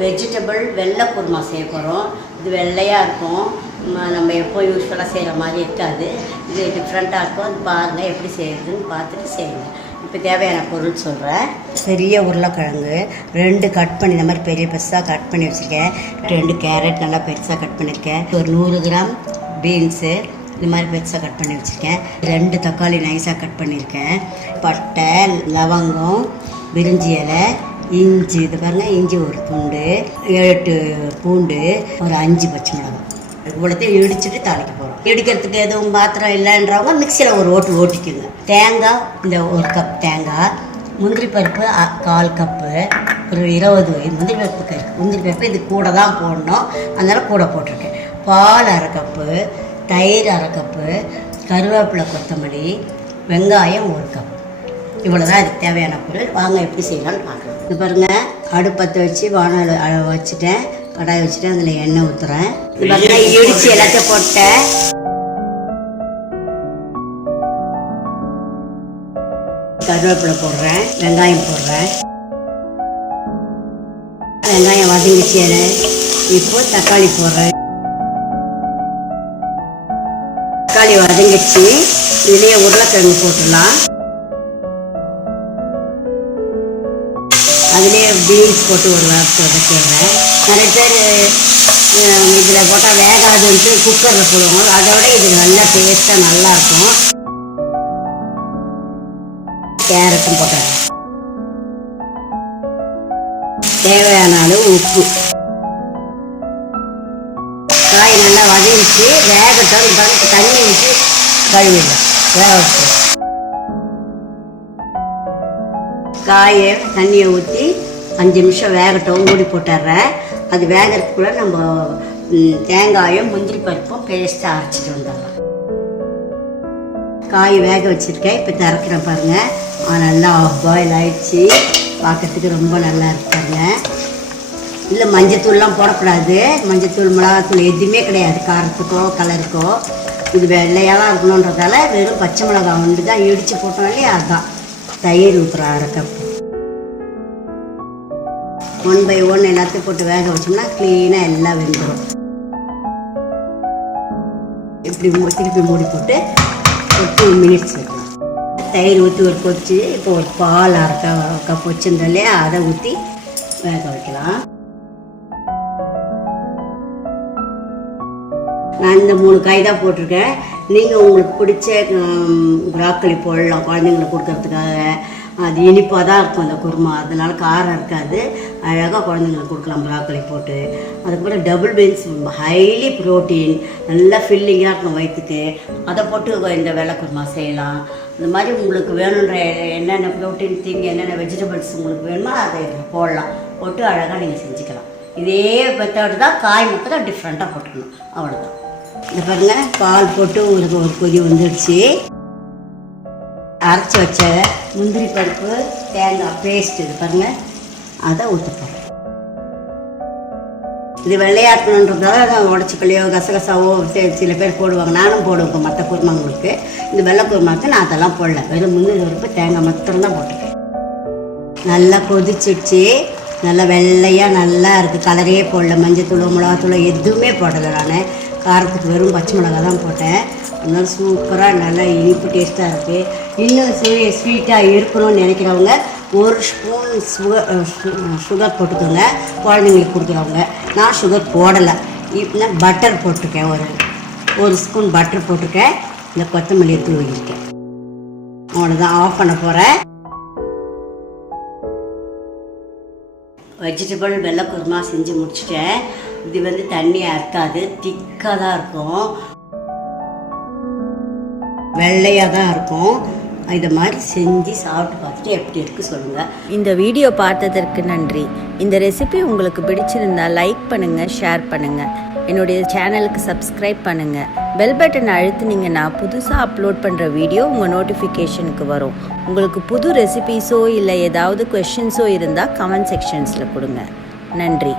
Vegetable வெள்ளை குருமா செய்ய போகிறோம். இது வெள்ளையாக இருக்கும், நம்ம எப்போ யூஸ்வலாக செய்கிற மாதிரி இருக்காது. இது டிஃப்ரெண்ட்டாக இருக்கும். அது பாருங்கள் எப்படி செய்யுதுன்னு பார்த்துட்டு செய்யுங்க. இப்போ தேவையான பொருள் சொல்கிறேன். பெரிய உருளைக்கிழங்கு 2 கட் பண்ணி இந்த மாதிரி பெரிய பெருசாக கட் பண்ணி வச்சுருக்கேன். 2 கேரட் நல்லா பெருசாக கட் பண்ணியிருக்கேன். ஒரு 100 கிராம் பீன்ஸு இந்த மாதிரி பெருசாக கட் பண்ணி வச்சுருக்கேன். 2 தக்காளி நைஸாக கட் பண்ணியிருக்கேன். பட்டை, லவங்கம், பிரிஞ்சி இலை, இஞ்சி, இது பாருங்கள், இஞ்சி ஒரு துண்டு, 8 பூண்டு, ஒரு 5 பச்சை மிளகாய். இவ்வளோத்தையும் இடிச்சுட்டு தாளிக்க போகிறோம். இடிக்கிறதுக்கு எதுவும் பாத்திரம் இல்லைன்றவங்க மிக்சியில் ஒரு ஓட்டிக்குங்க. தேங்காய், இந்த 1 கப் தேங்காய், முந்திரி பருப்பு 1/4 கப்பு, ஒரு 20 முந்திரி பருப்புக்கு இருக்குது. முந்திரி பருப்பு இது கூட தான் போடணும், அதனால் கூட போட்டிருக்கேன். பால் 1/2 கப்பு, தயிர் 1/2 கப்பு, கருவேப்பிலை, கொத்தமல்லி, வெங்காயம் 1 கப். இவ்வளோ தான் இதுக்கு தேவையான பொருள். வாங்க எப்படி செய்யலாம்னு பார்க்கலாம். இது பாருங்கள், அடுப்பத்தை வச்சு வானல் வச்சுட்டேன், கடாய் வச்சுட்டேன், அதில் எண்ணெய் ஊற்றுறேன். இது பாருங்கள், இடித்து எல்லாத்தையும் போட்டேன். கருவேப்பிலை போடுறேன், வெங்காயம் போடுறேன். வெங்காயம் வதங்கிச்சு. இப்போ தக்காளி போடுறேன். தக்காளி வதங்கிச்சு. இதுலேயே உருளைக்கிழங்கு போட்டுடலாம். அதுலேயே பீன்ஸ் போட்டு ஒரு வதக்கிடுறேன். நிறைய பேர் இதில் போட்டால் வேகாதுன்ட்டு குக்கரில் போடுவாங்க. அதை விட இது நல்லா டேஸ்ட்டாக நல்லாயிருக்கும். கேரட்டும் போட்டுறேன். தேவையான அளவு உப்பு. காய் நல்லா வதங்கிச்சு, வேகட்டும். தண்ணி ஊற்றி கழுவிடலாம். வேக வச்சு காயை தண்ணியை ஊற்றி 5 நிமிஷம் வேகட்டும், மூடி போட்டுடுறேன். அது வேகிறதுக்குள்ள நம்ம தேங்காயும் முந்திரி பருப்பும் பேஸ்ட்டாக அரைச்சிட்டு வந்துடலாம். காய் வேக வச்சுருக்கேன். இப்போ திறக்கிறேன் பாருங்கள். நல்லா பாயில் ஆகிடுச்சு. பார்க்கறதுக்கு ரொம்ப நல்லா இருக்காங்க. இல்லை, மஞ்சத்தூள்லாம் போடக்கூடாது. மஞ்சத்தூள், மிளகாத்தூள் எதுவுமே கிடையாது. காரத்துக்கோ கலருக்கோ இது வெள்ளையாலாம் இருக்கணுன்றதால வெறும் பச்சை மிளகாய் ஒன்று தான் இடித்து போட்டோம் இல்லையா, அதுதான். தயிர் ஊற்றுறேன் 1/2 கப். 1 by 1 எல்லாத்தையும் போட்டு வேக வச்சோம்னா க்ளீனாக எல்லாம் வெந்துடும். இப்படி திருப்பி மூடி போட்டு ஒரு 2 மினிட்ஸ் வைக்கலாம். தயிர் ஊற்றி ஒரு கொதிச்சு, இப்போ ஒரு பால் 1/2 கப் வச்சுருந்தோம் இல்லையா, அதை ஊற்றி வேக வைக்கலாம். நான் இந்த 3 காய் தான் போட்டிருக்கேன். நீங்கள் உங்களுக்கு பிடிச்ச ப்ராக்கலி போடலாம் குழந்தைங்களுக்கு கொடுக்கறதுக்காக. அது இனிப்பாக தான் இருக்கும் அந்த குருமா, அதனால காரம் இருக்காது. அழகாக குழந்தைங்களுக்கு கொடுக்கலாம் ப்ராக்கலி போட்டு. அதுக்கப்புறம் டபுள் பீன்ஸ், ஹைலி ப்ரோட்டீன், நல்லா ஃபில்லிங்காக இருக்கும் வயிற்றுக்கு. அதை போட்டு இந்த வெள்ளை குருமா செய்யலாம். இந்த மாதிரி உங்களுக்கு வேணுன்ற என்னென்ன ப்ரோட்டீன் திங், என்னென்ன வெஜிடபிள்ஸ் உங்களுக்கு வேணுமோ அதை போடலாம். போட்டு அழகாக நீங்கள் செஞ்சுக்கலாம். இதே மெத்தட் தான். காய் மட்டும் தான் டிஃப்ரெண்ட்டாக போட்டுக்கணும், அவ்வளோதான். இந்த பாருங்கள், பால் போட்டு உங்களுக்கு ஒரு கொதி வந்துடுச்சு. அரைச்சி வச்ச முந்திரி பருப்பு, தேங்காய் பேஸ்ட், இது பாருங்கள், அதை ஊற்றப்போம். இது வெள்ளையாக்கணுன்றதால உடச்சிக்கலையோ கசகசாவோ சில பேர் போடுவாங்க. நானும் போடுவேன் மற்ற குருமாங்களுக்கு. இந்த வெள்ளை குருமாவுக்கு நான் அதெல்லாம் போடல. வெறும் முந்திரி பருப்பு, தேங்காய் மட்டும்தான் போட்டுக்கேன். நல்லா கொதிச்சிடுச்சு. நல்லா வெள்ளையாக நல்லா இருக்குது. கலரே போடல, மஞ்சத்தூளோ மிளகாத்தூளோ எதுவுமே போடலை. நான் காரத்துக்கு வெறும் பச்சை மிளகா தான் போட்டேன். அதனால சூப்பராக நல்லா இனிப்பு டேஸ்ட்டாக இருக்குது. இன்னும் ஸ்வீட்டாக இருக்கணும்னு நினைக்கிறவங்க 1 ஸ்பூன் சுகர் போட்டுக்கோங்க, குழந்தைங்களுக்கு கொடுக்குறவங்க. நான் சுகர் போடலை. இப்போ பட்டர் போட்டிருக்கேன். ஒரு ஸ்பூன் பட்டர் போட்டிருக்கேன். இந்த கொத்தமல்லியை தூவிருக்கேன். அவ்வளோதான், ஆஃப் பண்ண போகிறேன். வெஜிடபிள் வெள்ளை குருமா செஞ்சு முடிச்சிட்டேன். இது தண்ணியாக இருக்காது, திக்காக தான் இருக்கும், வெள்ளையாக தான் இருக்கும். இதை மாதிரி செஞ்சு சாப்பிட்டு பார்த்துட்டு எப்படி இருக்குது சொல்லுங்கள். இந்த வீடியோ பார்த்ததற்கு நன்றி. இந்த ரெசிபி உங்களுக்கு பிடிச்சிருந்தா லைக் பண்ணுங்கள், ஷேர் பண்ணுங்கள். என்னுடைய சேனலுக்கு சப்ஸ்கிரைப் பண்ணுங்கள். பெல் பட்டன் அழுத்துனீங்கன்னா புதுசாக அப்லோட் பண்ணுற வீடியோ உங்கள் நோட்டிஃபிகேஷனுக்கு வரும். உங்களுக்கு புது ரெசிபீஸோ இல்லை ஏதாவது கொஷின்ஸோ இருந்தால் கமெண்ட் செக்ஷன்ஸில் கொடுங்க. நன்றி.